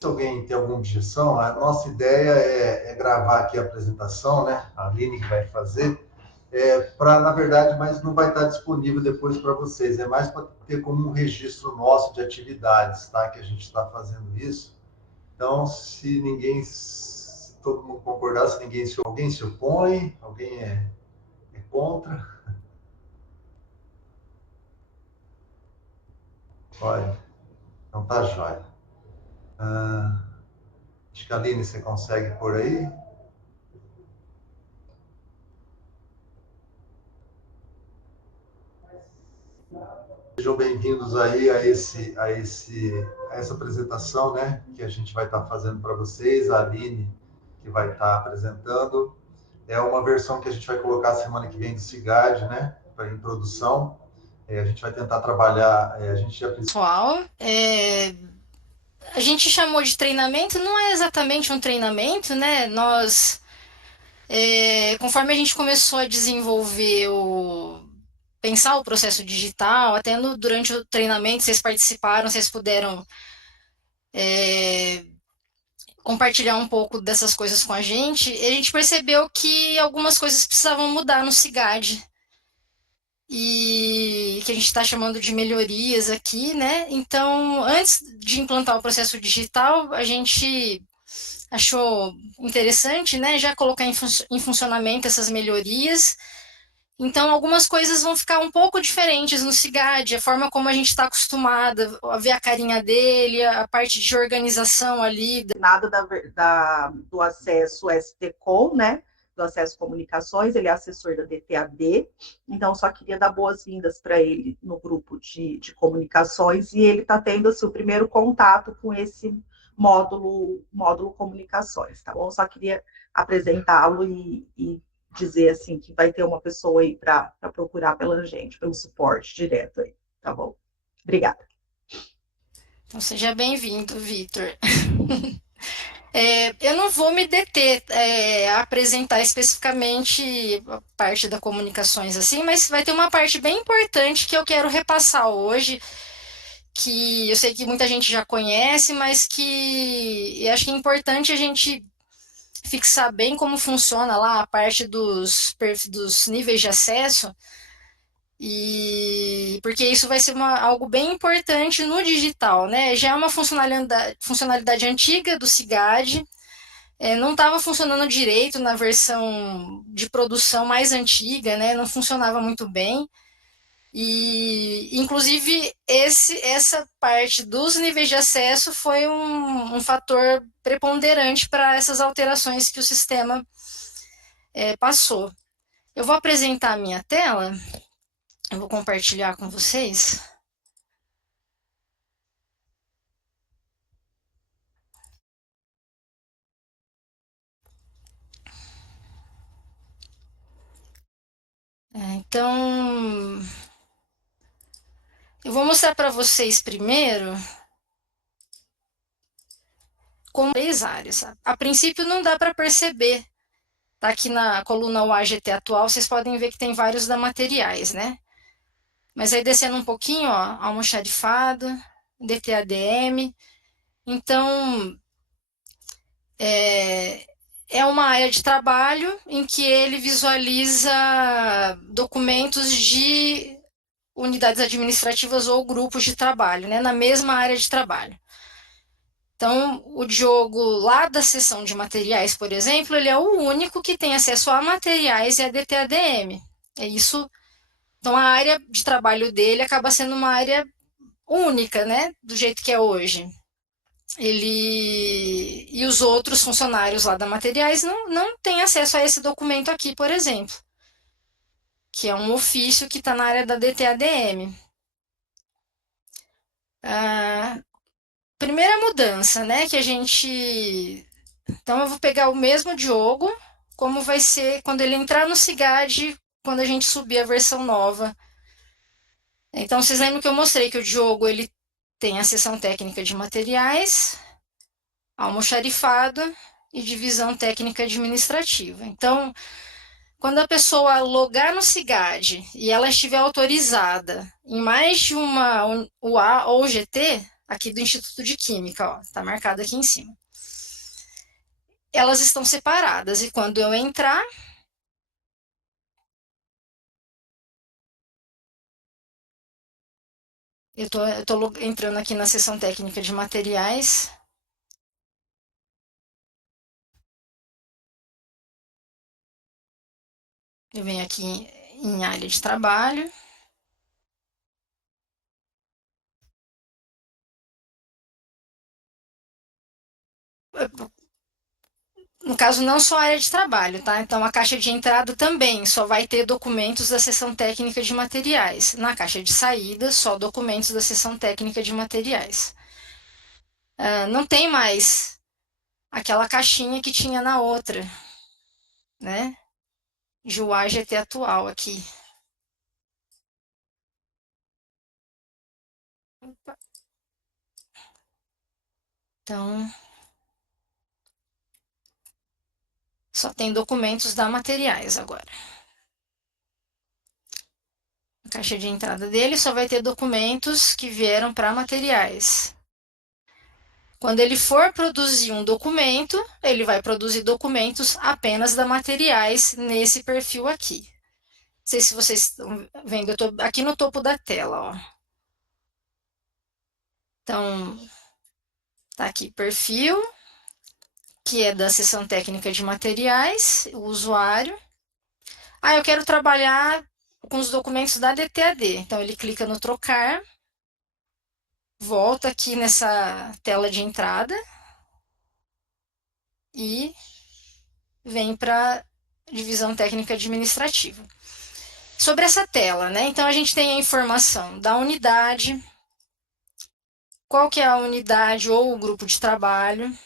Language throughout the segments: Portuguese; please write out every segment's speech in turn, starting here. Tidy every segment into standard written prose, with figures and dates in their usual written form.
Se alguém tem alguma objeção, a nossa ideia é gravar aqui a apresentação, né? A Aline que vai fazer, para, na verdade, mas não vai estar disponível depois para vocês. É mais para ter como um registro nosso de atividades, tá? Que a gente está fazendo isso. Então, se todo mundo concordar, se alguém se opõe, alguém é contra, olha, então tá jóia. Ah, acho que a Aline, você consegue por aí? Sejam bem-vindos aí a essa apresentação, né, que a gente vai estar fazendo para vocês, a Aline que vai estar apresentando. É uma versão que a gente vai colocar semana que vem do CIGAD, né, para introdução. A gente vai tentar trabalhar, a gente já Pessoal, a gente chamou de treinamento, não é exatamente um treinamento, né? Conforme a gente começou a desenvolver pensar o processo digital, até durante o treinamento vocês participaram, vocês puderam compartilhar um pouco dessas coisas com e a gente percebeu que algumas coisas precisavam mudar no CIGAD e que a gente está chamando de melhorias aqui, né? Então, antes de implantar o processo digital, a gente achou interessante, né, já colocar em funcionamento essas melhorias. Então, algumas coisas vão ficar um pouco diferentes no CIGAD, a forma como a gente está acostumada a ver a carinha dele, a parte de organização ali. Nada do acesso STCOM, né? Do acesso comunicações, ele é assessor da DTAD, então só queria dar boas-vindas para ele no grupo de comunicações, e ele está tendo assim, o primeiro contato com esse módulo comunicações, tá bom? Só queria apresentá-lo e dizer assim que vai ter uma pessoa aí para procurar pela gente, pelo suporte direto aí, tá bom? Obrigada. Então, seja bem-vindo, Vitor. Eu não vou me deter a apresentar especificamente a parte da comunicações assim, mas vai ter uma parte bem importante que eu quero repassar hoje, que eu sei que muita gente já conhece, mas que eu acho que é importante a gente fixar bem como funciona lá a parte dos níveis de acesso, e porque isso vai ser algo bem importante no digital, né? Já é uma funcionalidade antiga do CIGAD, não estava funcionando direito na versão de produção mais antiga, né? Não funcionava muito bem. E, inclusive, essa parte dos níveis de acesso foi um fator preponderante para essas alterações que o sistema passou. Eu vou apresentar a minha tela, eu vou compartilhar com vocês. Então, eu vou mostrar para vocês primeiro como três áreas. A princípio não dá para perceber. Tá aqui na coluna UAGT atual, vocês podem ver que tem vários da materiais, né? Mas aí descendo um pouquinho, ó, almoxarifado, DTADM. Então, é uma área de trabalho em que ele visualiza documentos de unidades administrativas ou grupos de trabalho, né, na mesma área de trabalho. Então, o Diogo, lá da seção de materiais, por exemplo, ele é o único que tem acesso a materiais e a DTADM. É isso. Então, a área de trabalho dele acaba sendo uma área única, né, do jeito que é hoje. Ele e os outros funcionários lá da materiais não têm acesso a esse documento aqui, por exemplo, que é um ofício que está na área da DTADM. A primeira mudança, né, que a gente... Então, eu vou pegar o mesmo Diogo, como vai ser quando ele entrar no CIGAD, quando a gente subir a versão nova. Então, vocês lembram que eu mostrei que o Diogo ele tem a seção técnica de materiais, almoxarifado e divisão técnica administrativa. Então, quando a pessoa logar no CIGAD e ela estiver autorizada em mais de uma UA ou GT, aqui do Instituto de Química, ó, tá marcado aqui em cima. Elas estão separadas e quando eu entrar, eu tô entrando aqui na seção técnica de materiais. Eu venho aqui em área de trabalho. No caso, não só a área de trabalho, tá? Então, a caixa de entrada também só vai ter documentos da seção técnica de materiais. Na caixa de saída, só documentos da seção técnica de materiais. Não tem mais aquela caixinha que tinha na outra, né? Juá GT atual aqui. Então, só tem documentos da materiais agora. A caixa de entrada dele só vai ter documentos que vieram para materiais. Quando ele for produzir um documento, ele vai produzir documentos apenas da materiais nesse perfil aqui. Não sei se vocês estão vendo, eu estou aqui no topo da tela, ó. Então, tá aqui perfil, que é da seção técnica de materiais, o usuário. Eu quero trabalhar com os documentos da DTAD. Então, ele clica no trocar, volta aqui nessa tela de entrada e vem para divisão técnica administrativa. Sobre essa tela, né? Então a gente tem a informação da unidade, qual que é a unidade ou o grupo de trabalho,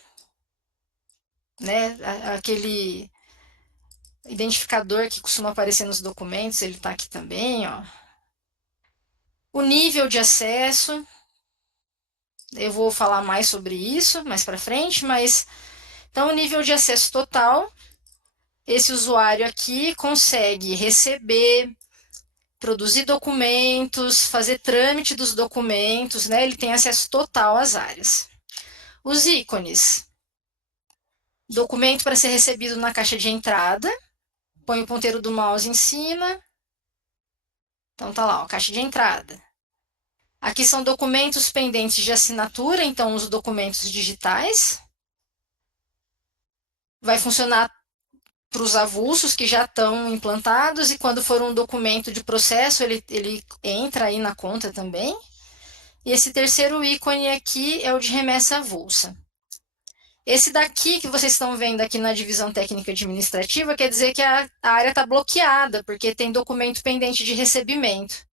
né? Aquele identificador que costuma aparecer nos documentos, ele está aqui também, ó. O nível de acesso, eu vou falar mais sobre isso mais para frente, mas então o nível de acesso total, esse usuário aqui consegue receber, produzir documentos, fazer trâmite dos documentos, né? Ele tem acesso total às áreas. Os ícones. Documento para ser recebido na caixa de entrada. Põe o ponteiro do mouse em cima. Então tá lá, ó, caixa de entrada. Aqui são documentos pendentes de assinatura, então os documentos digitais. Vai funcionar para os avulsos que já estão implantados e quando for um documento de processo, ele entra aí na conta também. E esse terceiro ícone aqui é o de remessa avulsa. Esse daqui que vocês estão vendo aqui na divisão técnica administrativa quer dizer que a área está bloqueada, porque tem documento pendente de recebimento.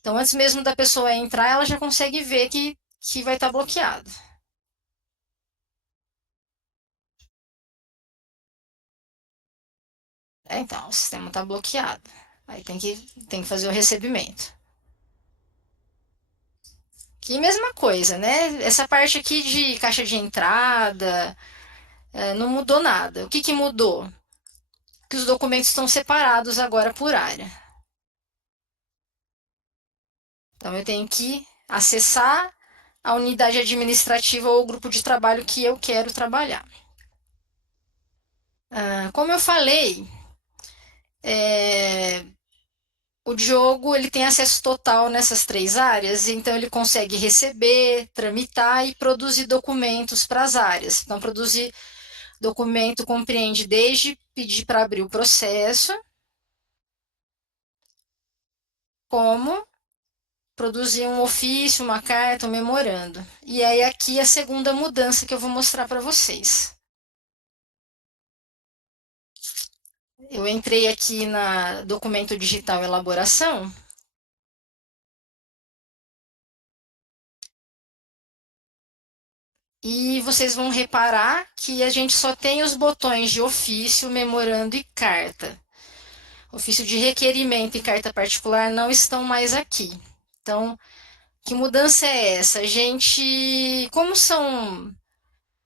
Então, antes mesmo da pessoa entrar, ela já consegue ver que vai estar bloqueado. Então, o sistema está bloqueado. Aí tem que fazer o recebimento. Que mesma coisa, né? Essa parte aqui de caixa de entrada, não mudou nada. O que mudou? Que os documentos estão separados agora por área. Então, eu tenho que acessar a unidade administrativa ou o grupo de trabalho que eu quero trabalhar. Como eu falei, o Diogo ele tem acesso total nessas três áreas, então ele consegue receber, tramitar e produzir documentos para as áreas. Então, produzir documento compreende desde pedir para abrir o processo, como produzir um ofício, uma carta, um memorando. E aí aqui a segunda mudança que eu vou mostrar para vocês. Eu entrei aqui na documento digital elaboração. E vocês vão reparar que a gente só tem os botões de ofício, memorando e carta. Ofício de requerimento e carta particular não estão mais aqui. Então, que mudança é essa? A gente, como são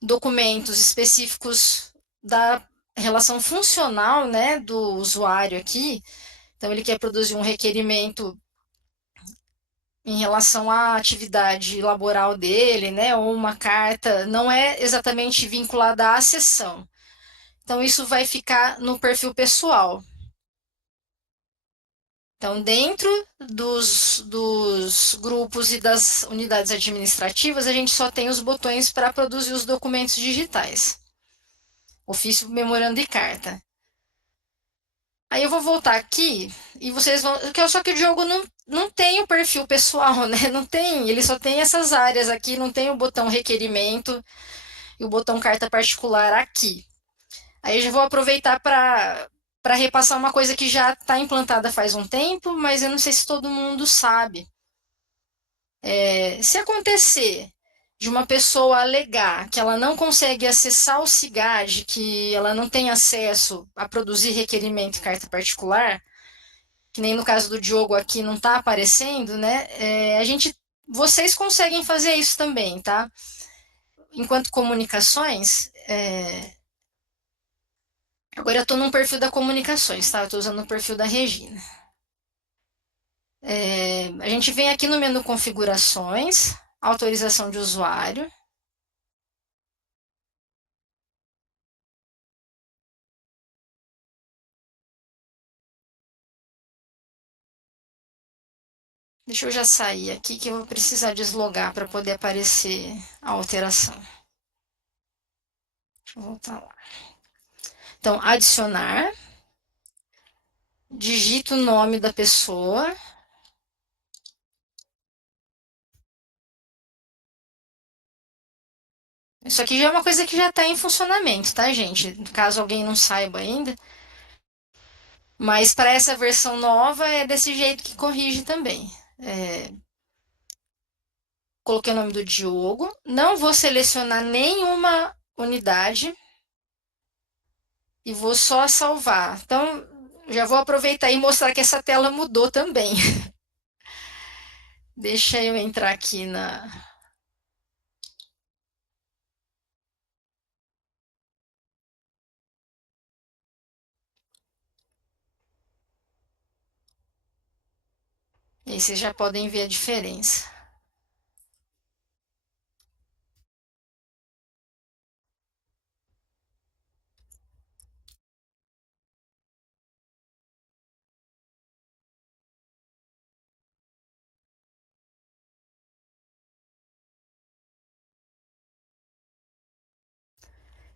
documentos específicos da relação funcional, né, do usuário aqui, então ele quer produzir um requerimento em relação à atividade laboral dele, né, ou uma carta, não é exatamente vinculada à sessão. Então, isso vai ficar no perfil pessoal. Então, dentro dos grupos e das unidades administrativas, a gente só tem os botões para produzir os documentos digitais. Ofício, memorando e carta. Aí eu vou voltar aqui e vocês vão. Só que o Diogo não tem o perfil pessoal, né? Não tem. Ele só tem essas áreas aqui, não tem o botão requerimento e o botão carta particular aqui. Aí eu já vou aproveitar para repassar uma coisa que já está implantada faz um tempo, mas eu não sei se todo mundo sabe. Se acontecer de uma pessoa alegar que ela não consegue acessar o SIGAD, que ela não tem acesso a produzir requerimento em carta particular, que nem no caso do Diogo aqui não está aparecendo, né? Vocês conseguem fazer isso também, tá? Enquanto comunicações, agora eu estou num perfil da comunicações, tá? Eu estou usando o perfil da Regina. A gente vem aqui no menu configurações, autorização de usuário. Deixa eu já sair aqui que eu vou precisar deslogar para poder aparecer a alteração. Deixa eu voltar lá. Então, adicionar. Digito o nome da pessoa. Isso aqui já é uma coisa que já está em funcionamento, tá, gente? Caso alguém não saiba ainda. Mas para essa versão nova é desse jeito que corrige também. Coloquei o nome do Diogo. Não vou selecionar nenhuma unidade e vou só salvar. Então, já vou aproveitar e mostrar que essa tela mudou também. Deixa eu entrar aqui na. E aí vocês já podem ver a diferença.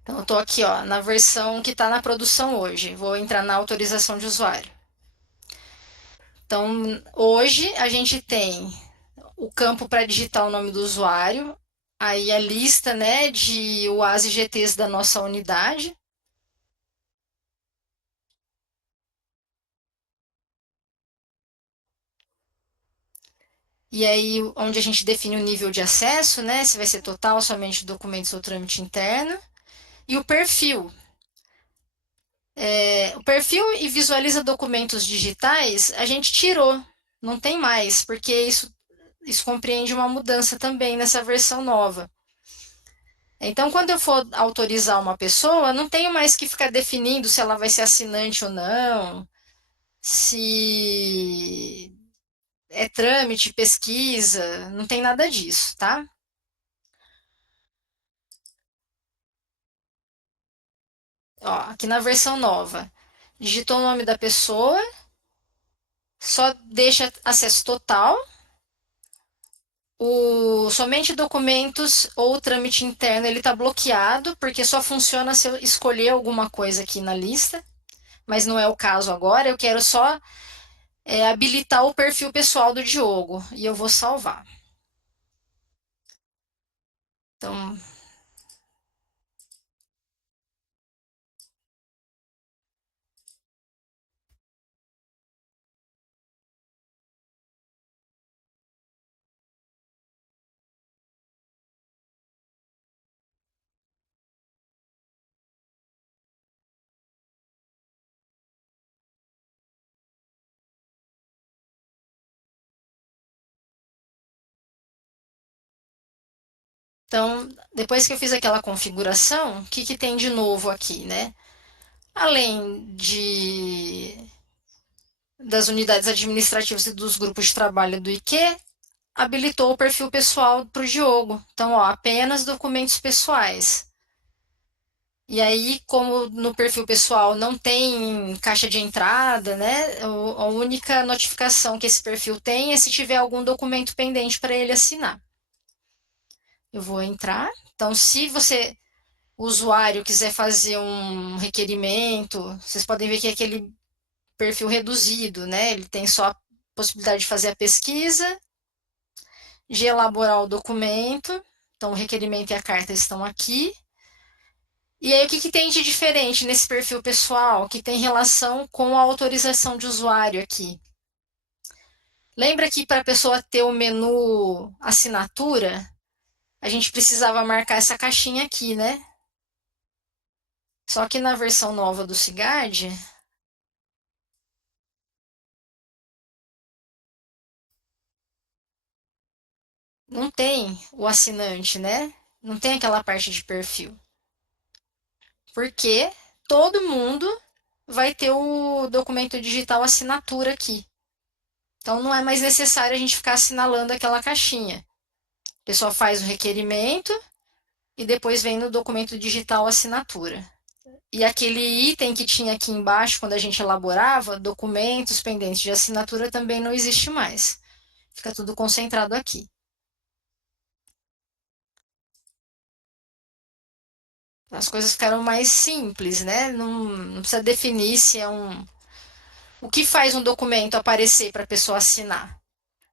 Então, eu estou aqui ó, na versão que está na produção hoje. Vou entrar na autorização de usuário. Então, hoje a gente tem o campo para digitar o nome do usuário, aí a lista, né, de UAS e GTs da nossa unidade. E aí, onde a gente define o nível de acesso, né, se vai ser total, somente documentos ou trâmite interno. E o perfil. O perfil e visualiza documentos digitais, a gente tirou, não tem mais, porque isso compreende uma mudança também nessa versão nova. Então, quando eu for autorizar uma pessoa, não tenho mais que ficar definindo se ela vai ser assinante ou não, se é trâmite, pesquisa, não tem nada disso, tá? Ó, aqui na versão nova, digitou o nome da pessoa, só deixa acesso total, somente documentos ou trâmite interno ele está bloqueado, porque só funciona se eu escolher alguma coisa aqui na lista, mas não é o caso agora, eu quero só habilitar o perfil pessoal do Diogo e eu vou salvar. Então, depois que eu fiz aquela configuração, o que, que tem de novo aqui, né? Além das unidades administrativas e dos grupos de trabalho do IQ, habilitou o perfil pessoal para o Diogo. Então, ó, apenas documentos pessoais. E aí, como no perfil pessoal não tem caixa de entrada, né? A única notificação que esse perfil tem é se tiver algum documento pendente para ele assinar. Eu vou entrar. Então, se você, o usuário, quiser fazer um requerimento, vocês podem ver que é aquele perfil reduzido, né? Ele tem só a possibilidade de fazer a pesquisa, de elaborar o documento. Então, o requerimento e a carta estão aqui. E aí, o que tem de diferente nesse perfil pessoal que tem relação com a autorização de usuário aqui? Lembra que para a pessoa ter o menu assinatura, a gente precisava marcar essa caixinha aqui, né? Só que na versão nova do Cigad, não tem o assinante, né? Não tem aquela parte de perfil. Porque todo mundo vai ter o documento digital assinatura aqui. Então não é mais necessário a gente ficar assinalando aquela caixinha. A pessoa faz o requerimento e depois vem no documento digital assinatura. E aquele item que tinha aqui embaixo, quando a gente elaborava, documentos pendentes de assinatura, também não existe mais. Fica tudo concentrado aqui. As coisas ficaram mais simples, né? Não precisa definir se é um. O que faz um documento aparecer para a pessoa assinar?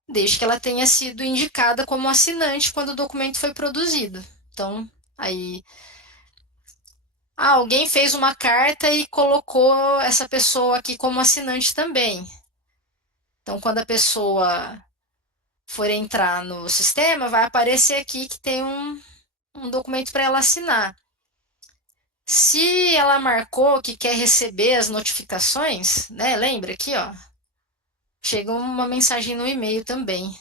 Desde que ela tenha sido indicada como assinante quando o documento foi produzido. Então, aí. Ah, alguém fez uma carta e colocou essa pessoa aqui como assinante também. Então, quando a pessoa for entrar no sistema, vai aparecer aqui que tem um documento para ela assinar. Se ela marcou que quer receber as notificações, né? Lembra aqui, ó. Chega uma mensagem no e-mail também.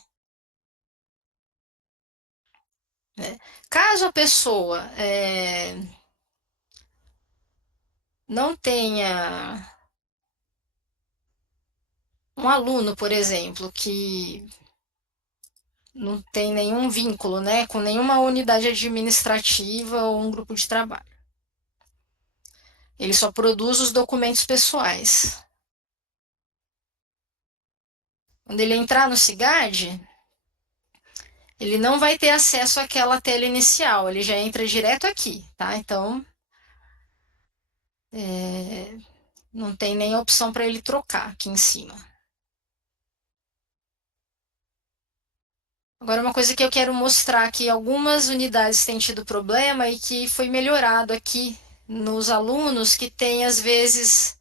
Né? Caso a pessoa não tenha um aluno, por exemplo, que não tem nenhum vínculo, né, com nenhuma unidade administrativa ou um grupo de trabalho. Ele só produz os documentos pessoais. Quando ele entrar no Cigad, ele não vai ter acesso àquela tela inicial, ele já entra direto aqui, tá? Então, não tem nem opção para ele trocar aqui em cima. Agora, uma coisa que eu quero mostrar que algumas unidades têm tido problema e que foi melhorado aqui nos alunos que tem, às vezes.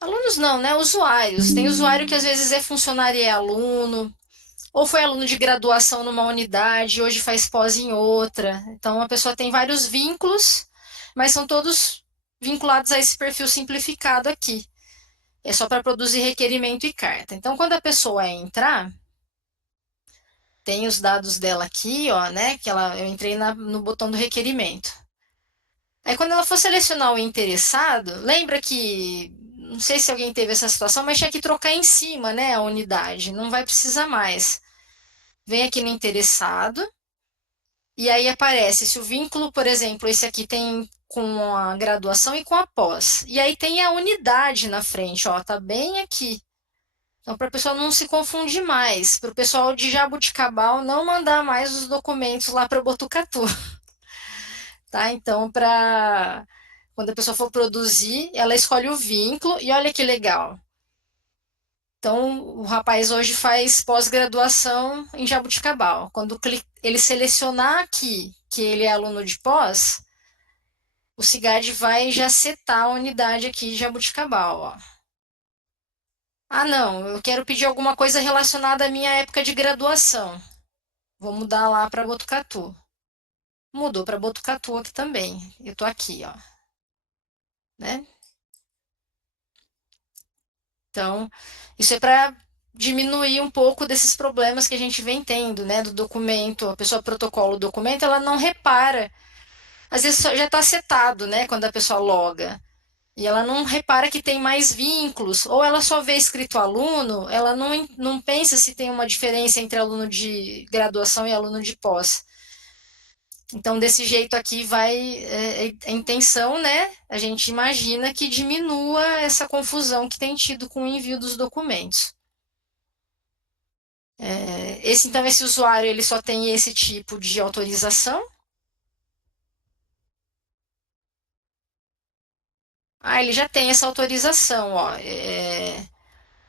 Alunos não, né? Usuários. Tem usuário que às vezes é funcionário e é aluno, ou foi aluno de graduação numa unidade, hoje faz pós em outra. Então, a pessoa tem vários vínculos, mas são todos vinculados a esse perfil simplificado aqui. É só para produzir requerimento e carta. Então, quando a pessoa entrar, tem os dados dela aqui, ó, né? Que eu entrei no botão do requerimento. Aí, quando ela for selecionar o interessado, lembra que, não sei se alguém teve essa situação, mas tinha que trocar em cima, né, a unidade. Não vai precisar mais. Vem aqui no interessado, e aí aparece se o vínculo, por exemplo, esse aqui tem com a graduação e com a pós. E aí tem a unidade na frente, ó, tá bem aqui. Então, para a pessoa não se confundir mais, para o pessoal de Jaboticabal não mandar mais os documentos lá para Botucatu, tá? Então, para quando a pessoa for produzir, ela escolhe o vínculo e olha que legal. Então, o rapaz hoje faz pós-graduação em Jaboticabal. Quando ele selecionar aqui que ele é aluno de pós, o Cigad vai já setar a unidade aqui de Jaboticabal, ó. Ah, não, eu quero pedir alguma coisa relacionada à minha época de graduação. Vou mudar lá para Botucatu. Mudou para Botucatu aqui também. Eu tô aqui, ó. Né? Então, isso é para diminuir um pouco desses problemas que a gente vem tendo, né? Do documento, a pessoa protocola o documento, ela não repara. Às vezes já está setado, né? Quando a pessoa loga. E ela não repara que tem mais vínculos, ou ela só vê escrito aluno, ela não pensa se tem uma diferença entre aluno de graduação e aluno de pós. Então, desse jeito aqui vai a intenção, né? A gente imagina que diminua essa confusão que tem tido com o envio dos documentos. Esse usuário ele só tem esse tipo de autorização. Ah, ele já tem essa autorização, ó.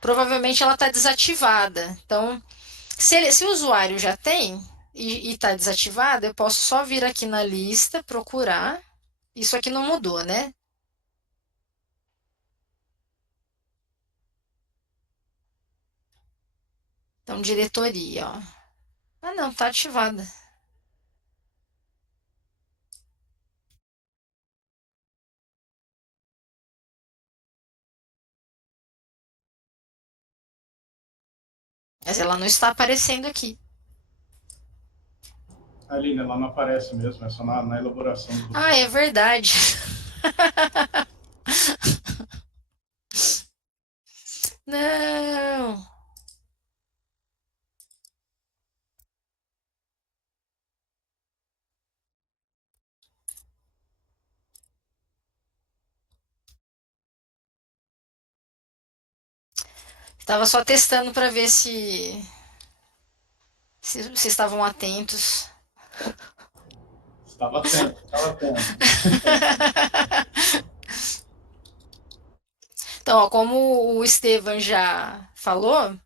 Provavelmente ela está desativada. Então, se o usuário já tem e está desativada, eu posso só vir aqui na lista, procurar. Isso aqui não mudou, né? Então, diretoria, ó. Ah, não, tá ativada. Mas ela não está aparecendo aqui. Aline, ela não aparece mesmo, é só na elaboração do Ah, é verdade. Não. Estava só testando para ver se vocês estavam atentos. Estava atento, estava atento. Então, ó, como o Estevam já falou,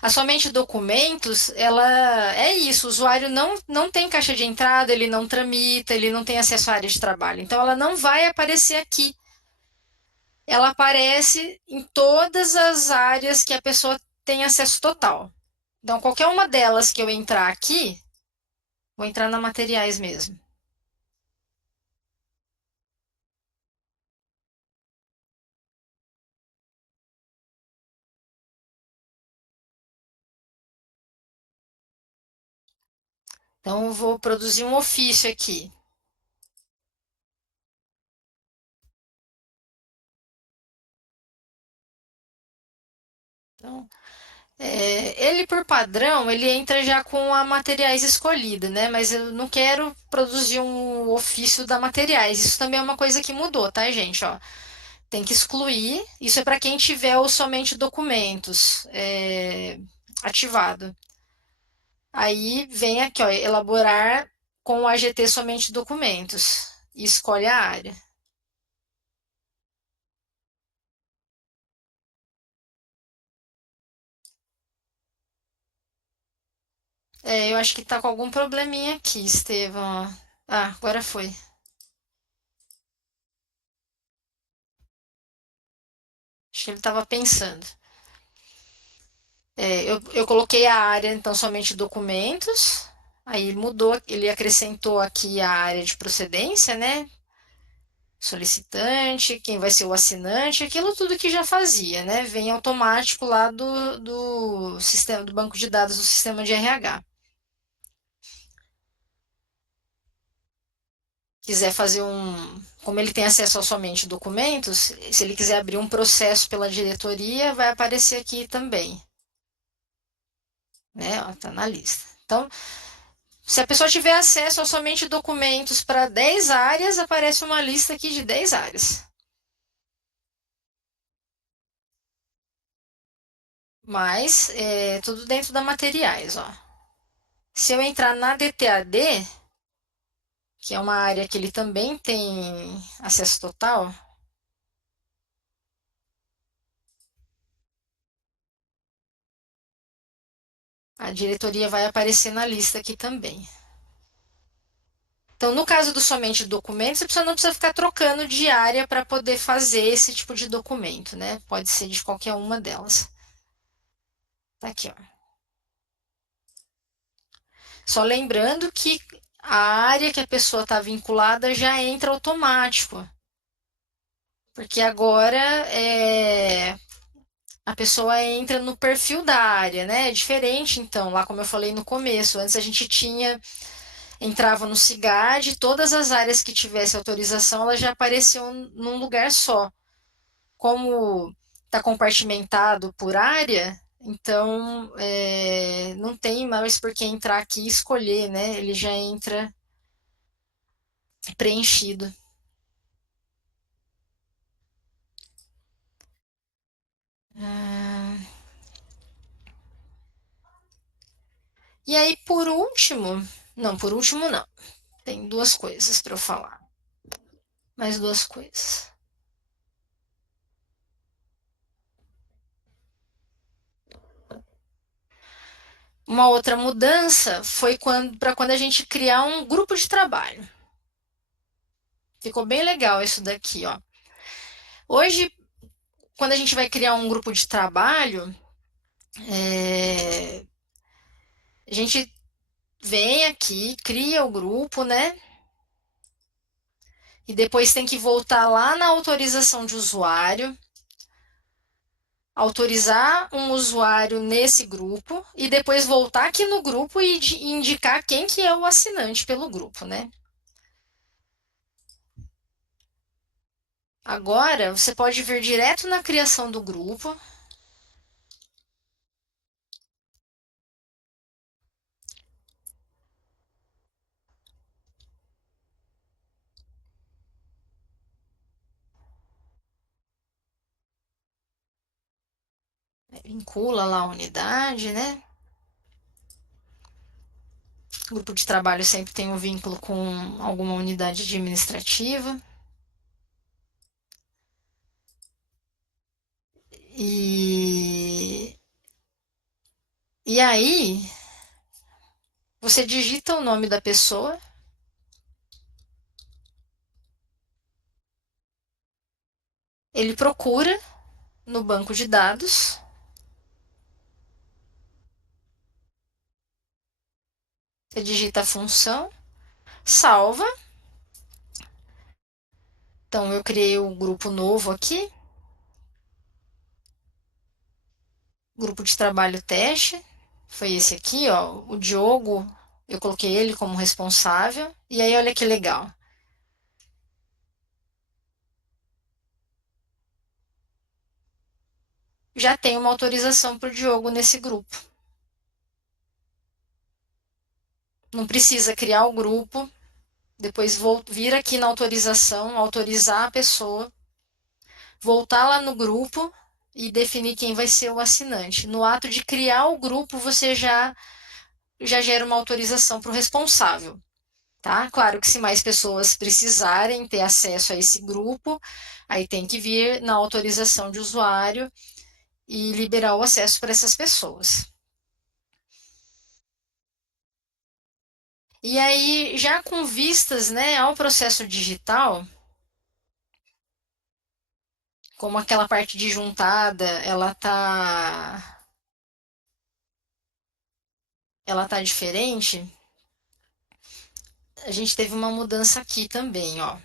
a somente documentos, ela é isso, o usuário não tem caixa de entrada, ele não tramita, ele não tem acesso à área de trabalho. Então, ela não vai aparecer aqui. Ela aparece em todas as áreas que a pessoa tem acesso total. Então, qualquer uma delas que eu entrar aqui, vou entrar na materiais mesmo. Então, eu vou produzir um ofício aqui. Então, ele, por padrão, ele entra já com a materiais escolhida, né? Mas eu não quero produzir um ofício da materiais. Isso também é uma coisa que mudou, tá, gente? Ó, tem que excluir. Isso é para quem tiver o somente documentos ativado. Aí vem aqui, ó, elaborar com o AGT somente documentos. E escolhe a área. Eu acho que tá com algum probleminha aqui, Estevão. Ó. Ah, agora foi. Acho que ele estava pensando. Eu coloquei a área, então, somente documentos. Aí mudou, ele acrescentou aqui a área de procedência, né? Solicitante, quem vai ser o assinante, aquilo tudo que já fazia, né? Vem automático lá do sistema, do banco de dados do sistema de RH. Quiser fazer como ele tem acesso a somente documentos, se ele quiser abrir um processo pela diretoria, vai aparecer aqui também, né? Ó, tá na lista. Então, se a pessoa tiver acesso a somente documentos para 10 áreas, aparece uma lista aqui de 10 áreas. Mas tudo dentro da materiais, ó. Se eu entrar na DTAD, que é uma área que ele também tem acesso total, a diretoria vai aparecer na lista aqui também. Então, no caso do somente documentos, a pessoa não precisa ficar trocando de área para poder fazer esse tipo de documento, né? Pode ser de qualquer uma delas. Tá aqui, ó. Só lembrando que a área que a pessoa está vinculada já entra automático. Porque agora a pessoa entra no perfil da área, né? É diferente, então, lá como eu falei no começo. Antes a gente entrava no CIGAD, todas as áreas que tivesse autorização, elas já apareciam num lugar só. como está compartimentado por área, então não tem mais por que entrar aqui e escolher, né? Ele já entra preenchido. Ah, e aí, por último, não, por último não. Tem duas coisas para eu falar. Mais duas coisas. Uma outra mudança foi para quando a gente criar um grupo de trabalho. Ficou bem legal isso daqui, ó. Hoje, quando a gente vai criar um grupo de trabalho, a gente vem aqui, cria o grupo, né? E depois tem que voltar lá na autorização de usuário, autorizar um usuário nesse grupo e depois voltar aqui no grupo e indicar quem que é o assinante pelo grupo, né? Agora, você pode vir direto na criação do grupo. Vincula lá a unidade, né? O grupo de trabalho sempre tem um vínculo com alguma unidade administrativa. E, e aí, você digita o nome da pessoa, ele procura no banco de dados, você digita a função, salva. Então, eu criei um grupo novo aqui, grupo de trabalho teste, foi esse aqui, ó, o Diogo, eu coloquei ele como responsável, e aí olha que legal. Já tem uma autorização para o Diogo nesse grupo. Não precisa criar o grupo, depois vir aqui na autorização, autorizar a pessoa, voltar lá no grupo e definir quem vai ser o assinante. No ato de criar o grupo, você já gera uma autorização para o responsável. Tá? Claro que se mais pessoas precisarem ter acesso a esse grupo, aí tem que vir na autorização de usuário e liberar o acesso para essas pessoas. E aí, já com vistas, né, ao processo digital, como aquela parte de juntada, ela tá diferente, a gente teve uma mudança aqui também, ó.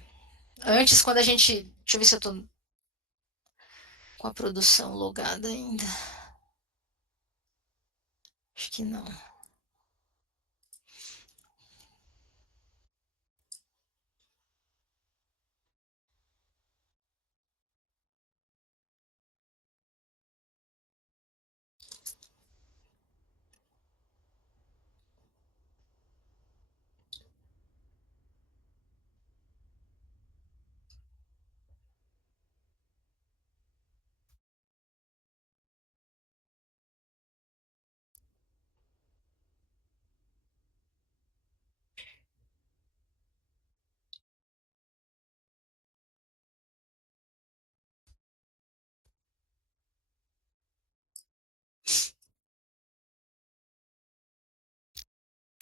Antes, quando a gente, deixa eu ver se eu tô com a produção logada ainda. Acho que não.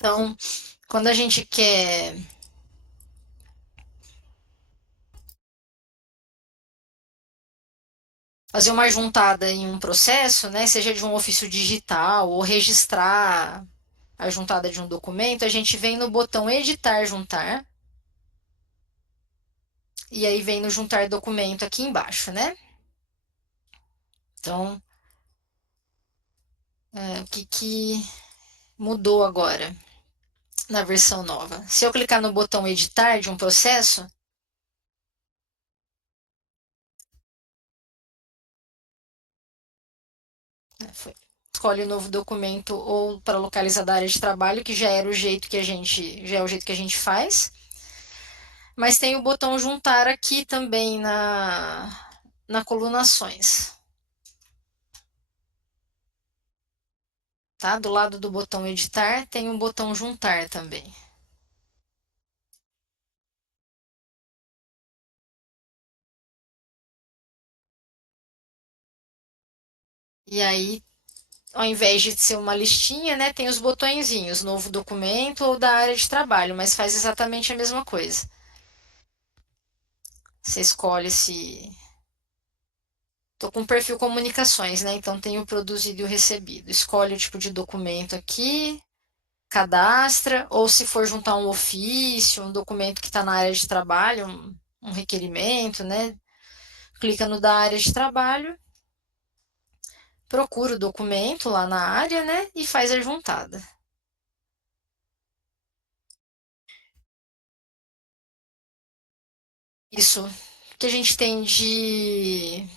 Então, quando a gente quer fazer uma juntada em um processo, né, seja de um ofício digital ou registrar a juntada de um documento, a gente vem no botão editar juntar e aí vem no juntar documento aqui embaixo, né? Então, o que mudou agora na versão nova? Se eu clicar no botão editar de um processo, Escolhe o novo documento ou para localizar da área de trabalho, que já era o jeito que a gente, já é o jeito que a gente faz. Mas tem o botão juntar aqui também na coluna ações. Tá? Do lado do botão editar, tem um botão juntar também. E aí, ao invés de ser uma listinha, né, tem os botõezinhos, novo documento ou da área de trabalho, mas faz exatamente a mesma coisa. Você escolhe se... Estou com perfil comunicações, né? Então tem o produzido e o recebido. Escolhe o tipo de documento aqui, cadastra, ou se for juntar um ofício, um documento que está na área de trabalho, um requerimento, né? Clica no da área de trabalho, procura o documento lá na área, né? E faz a juntada. Isso que a gente tem de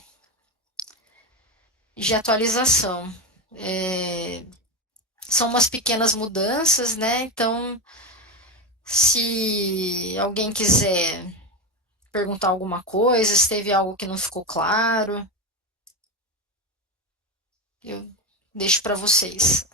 atualização. São umas pequenas mudanças, né? Então, se alguém quiser perguntar alguma coisa, se teve algo que não ficou claro, eu deixo para vocês.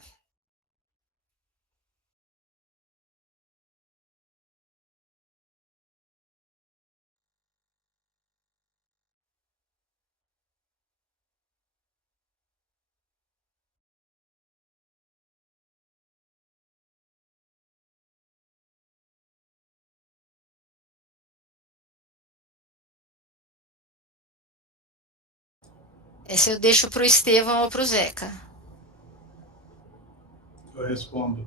Esse eu deixo para o Estevão ou para o Zeca. Eu respondo.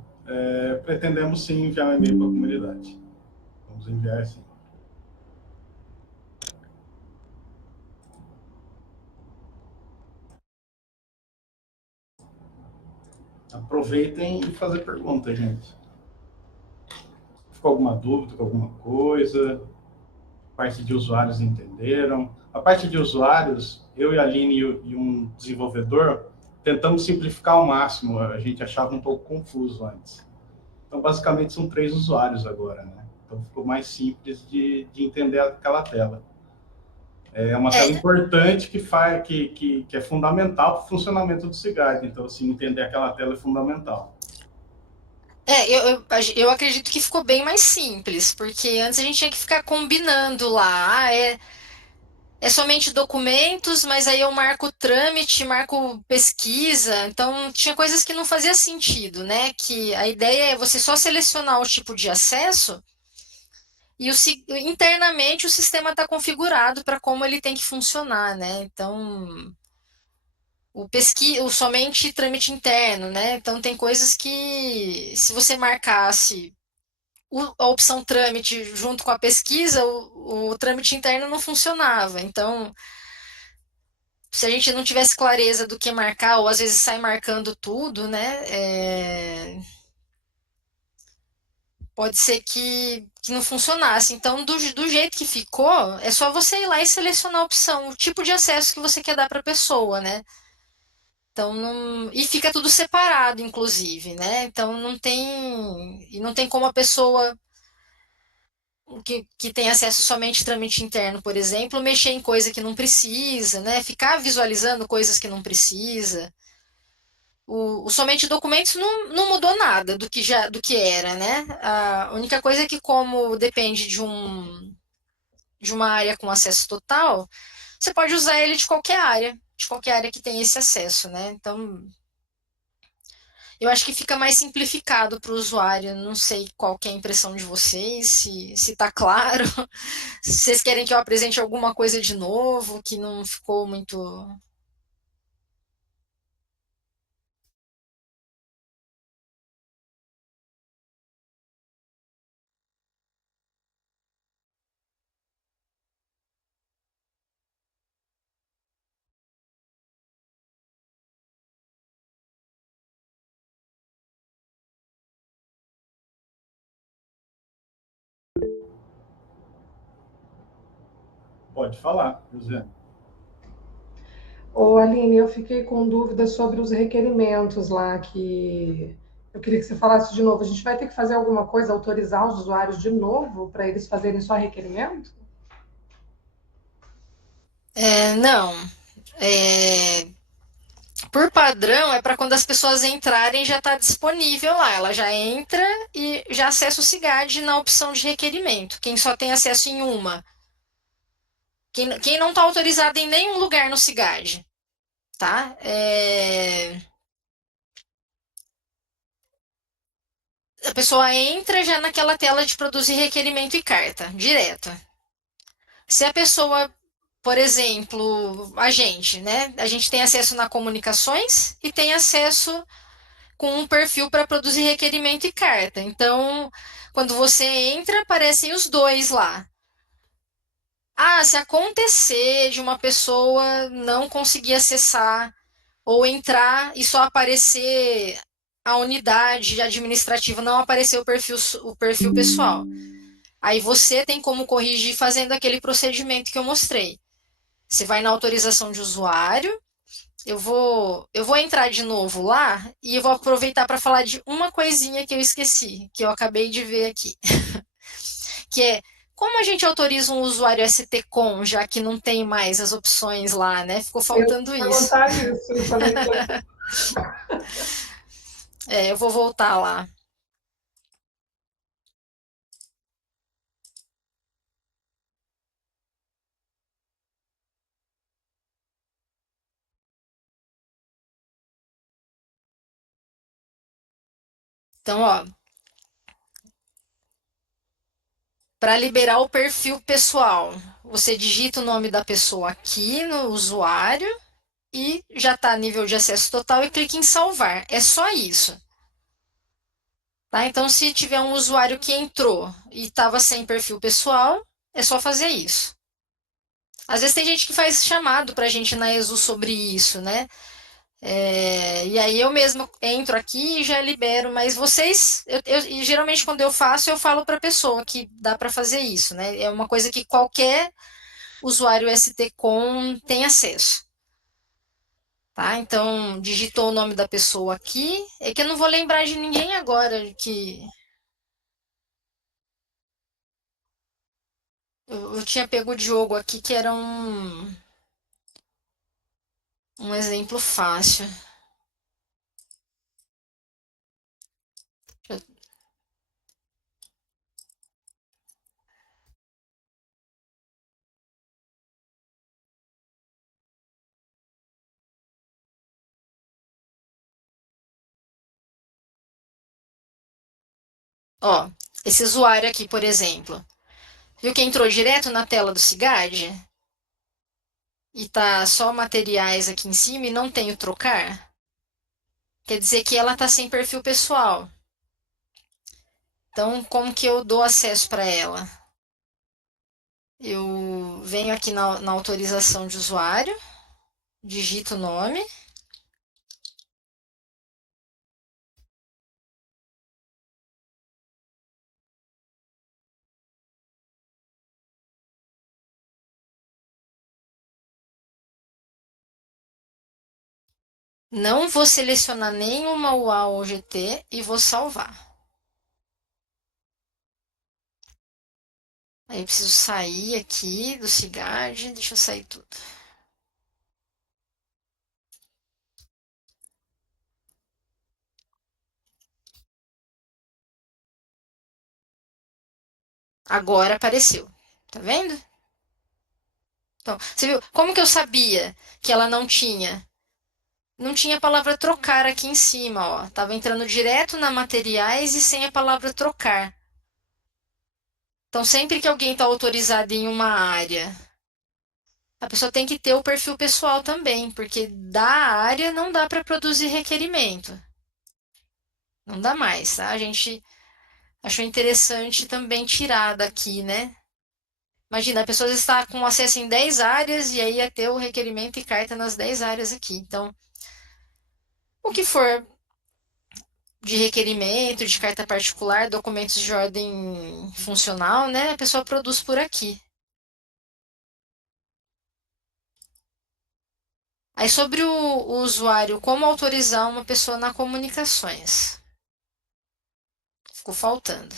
Pretendemos sim enviar um e-mail para a comunidade. Vamos enviar sim. Aproveitem e fazer perguntas, gente. Ficou alguma dúvida com alguma coisa? A parte de usuários entenderam? A parte de usuários, eu e a Aline e um desenvolvedor tentamos simplificar ao máximo. A gente achava um pouco confuso antes. Então, basicamente, são 3 usuários agora, né? Então, ficou mais simples de entender aquela tela. É uma tela importante que é fundamental para o funcionamento do CIGAD. Então, assim, entender aquela tela é fundamental. Eu acredito que ficou bem mais simples, porque antes a gente tinha que ficar combinando lá. É somente documentos, mas aí eu marco trâmite, marco pesquisa. Então, tinha coisas que não fazia sentido, né? Que a ideia é você só selecionar o tipo de acesso e internamente o sistema está configurado para como ele tem que funcionar, né? Então, o somente trâmite interno, né? Então, tem coisas que, se você marcasse a opção trâmite junto com a pesquisa, o trâmite interno não funcionava. Então, se a gente não tivesse clareza do que marcar, ou às vezes sai marcando tudo, né? Pode ser que não funcionasse. Então, do jeito que ficou, é só você ir lá e selecionar a opção, o tipo de acesso que você quer dar para a pessoa, né? Então, e fica tudo separado, inclusive, né? Então, não tem como a pessoa que tem acesso somente a trâmite interno, por exemplo, mexer em coisa que não precisa, né? Ficar visualizando coisas que não precisa. O somente documentos não mudou nada do que era, né? A única coisa é que, como depende de uma área com acesso total, você pode usar ele de qualquer área que tenha esse acesso, né? Então, eu acho que fica mais simplificado para o usuário. Não sei qual que é a impressão de vocês, se está claro. Se vocês querem que eu apresente alguma coisa de novo, que não ficou muito. Pode falar, José. Ô, Aline, eu fiquei com dúvidas sobre os requerimentos lá que eu queria que você falasse de novo. A gente vai ter que fazer alguma coisa, autorizar os usuários de novo para eles fazerem só requerimento? Não. É, por padrão, é para quando as pessoas entrarem já está disponível lá. Ela já entra e já acessa o SIGAD na opção de requerimento. Quem só tem acesso em uma. Quem não está autorizado em nenhum lugar no SIGAD, tá? A pessoa entra já naquela tela de produzir requerimento e carta, direto. Se a pessoa, por exemplo, a gente, né? A gente tem acesso na comunicações e tem acesso com um perfil para produzir requerimento e carta. Então, quando você entra, aparecem os dois lá. Ah, se acontecer de uma pessoa não conseguir acessar ou entrar e só aparecer a unidade administrativa, não aparecer o perfil pessoal. Aí você tem como corrigir fazendo aquele procedimento que eu mostrei. Você vai na autorização de usuário. Eu vou entrar de novo lá e eu vou aproveitar para falar de uma coisinha que eu esqueci, que eu acabei de ver aqui, que é como a gente autoriza um usuário STCOM, já que não tem mais as opções lá, né? Ficou Eu ia faltando isso. perguntar isso, eu também falei, Eu vou voltar lá. Então, ó, para liberar o perfil pessoal, você digita o nome da pessoa aqui no usuário e já está nível de acesso total e clica em salvar. É só isso. Tá? Então, se tiver um usuário que entrou e estava sem perfil pessoal, é só fazer isso. Às vezes tem gente que faz chamado para a gente na ESU sobre isso, né? E aí eu mesmo entro aqui e já libero, mas vocês, e geralmente quando eu faço, eu falo para a pessoa que dá para fazer isso, né? É uma coisa que qualquer usuário STCOM tem acesso. Tá? Então, digitou o nome da pessoa aqui. É que eu não vou lembrar de ninguém agora que eu tinha pego o Diogo aqui, que era um exemplo fácil. Ó, esse usuário aqui, por exemplo, viu que entrou direto na tela do Cigad? E tá só materiais aqui em cima e não tem o trocar? Quer dizer que ela tá sem perfil pessoal. Então, como que eu dou acesso para ela? Eu venho aqui na autorização de usuário, digito o nome. Não vou selecionar nenhuma UAU ou GT e vou salvar. Aí eu preciso sair aqui do Cigad, deixa eu sair tudo. Agora apareceu. Tá vendo? Então, você viu? Como que eu sabia que ela não tinha? Não tinha a palavra trocar aqui em cima, ó. Tava entrando direto na materiais e sem a palavra trocar. Então, sempre que alguém está autorizado em uma área, a pessoa tem que ter o perfil pessoal também, porque da área não dá para produzir requerimento. Não dá mais, tá? A gente achou interessante também tirar daqui, né? Imagina, a pessoa está com acesso em 10 áreas e aí ia ter o requerimento e carta nas 10 áreas aqui. Então, o que for de requerimento, de carta particular, documentos de ordem funcional, né? A pessoa produz por aqui. Aí sobre o usuário, como autorizar uma pessoa na comunicações? Ficou faltando.